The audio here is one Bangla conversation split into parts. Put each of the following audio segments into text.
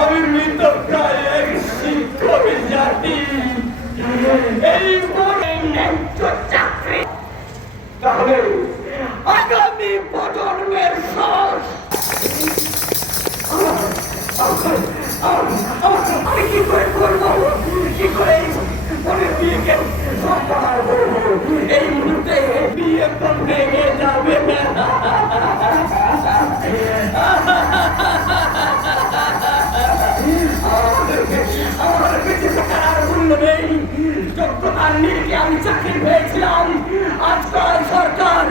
আমি মৃতপ্রায় এক শিক্ষকের জাতি, এই মনে ন্যায্য চাকরি, তাহলে আগামী প্রজন্মের সাহস আমি কি করে করবো, কি করে মনের বিয়েকে সম্পাদন করবো? এই মুহূর্তে বিয়ে তো ভেঙে যাবে না। আমার বেঁচে থাকার আর মূল্য নেই। যোগ্যতার নিরিখে আমি চাকরি পেয়েছিলাম, আজকাল সরকার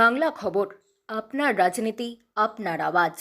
বাংলা খবর, আপনার রাজনীতি, আপনার আওয়াজ।